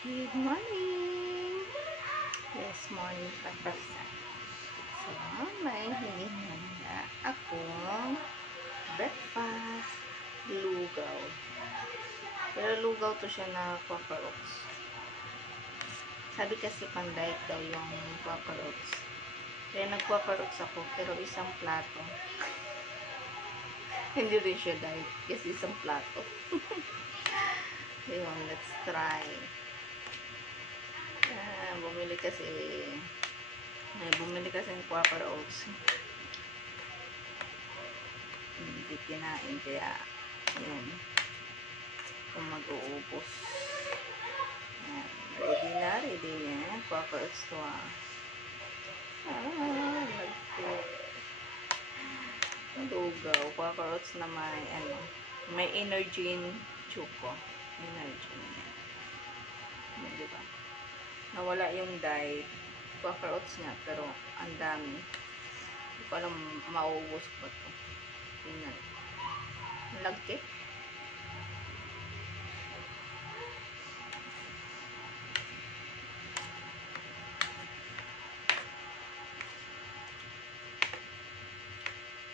Good morning! Yes, morning patasa. So, may hinihanda akong breakfast, lugaw. Pero lugaw to siya na quaker oats. Sabi kasi pang diet daw yung quaker oats. Kaya nag-quaker oats ako, pero isang plato. Hindi rin siya diet, kasi isang plato. Ayun, let's try. Bumili kasi ng quaker oats. Hindi kinain, kaya yun, kung mag-uubos. Ready na quaker oats to. Lugaw, quaker oats na may energy choco. Energy. Diba? Nawala yung diet. Quaker oats nga, pero ang dami. Hindi ko alam, mauubos ko ito. Tingnan. Malagkit.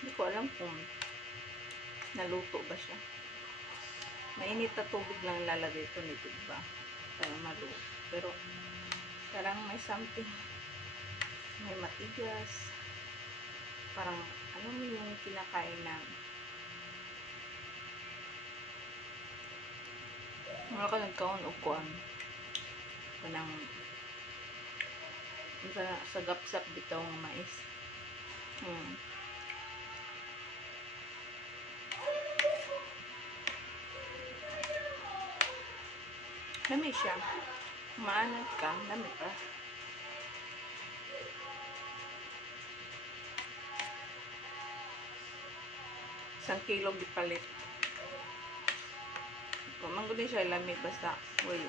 Hindi ko alam kung naluto ba siya. Mainit na tubig lang lalagay ko nito, diba? Para maluto. Pero parang may something. May matigas. Parang, ano mo yung kinakain na mga ka nagkaon o kuan. Kanang sa gapsap bitaw ng mais. Dami siya. Maanat ka, dami pa. Isang kilo gipalit. Kung mangguli siya lamig basta way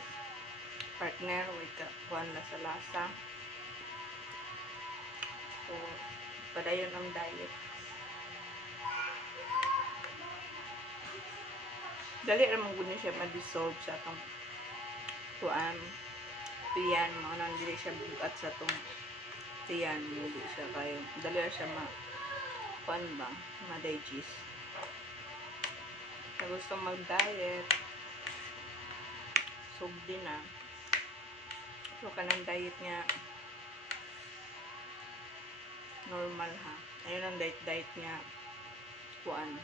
partner, way kuan la sa lasa. So, padayon ang diet. Dali ramang gud siya ma-dissolve sa atong kuan. Tiyan, mga nang dili siya bugat sa atong tiyan, hindi siya kayo. Dali siya kuan ba, ma-digest. Sa gusto mag-diet, sugdi na. So, kanang diet nga normal ha. Ayun ang diet nga kuan,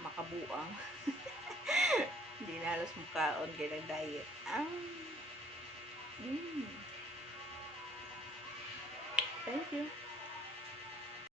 makabuang. Hindi na halos mukhaon kaya nag-diet. Thank you.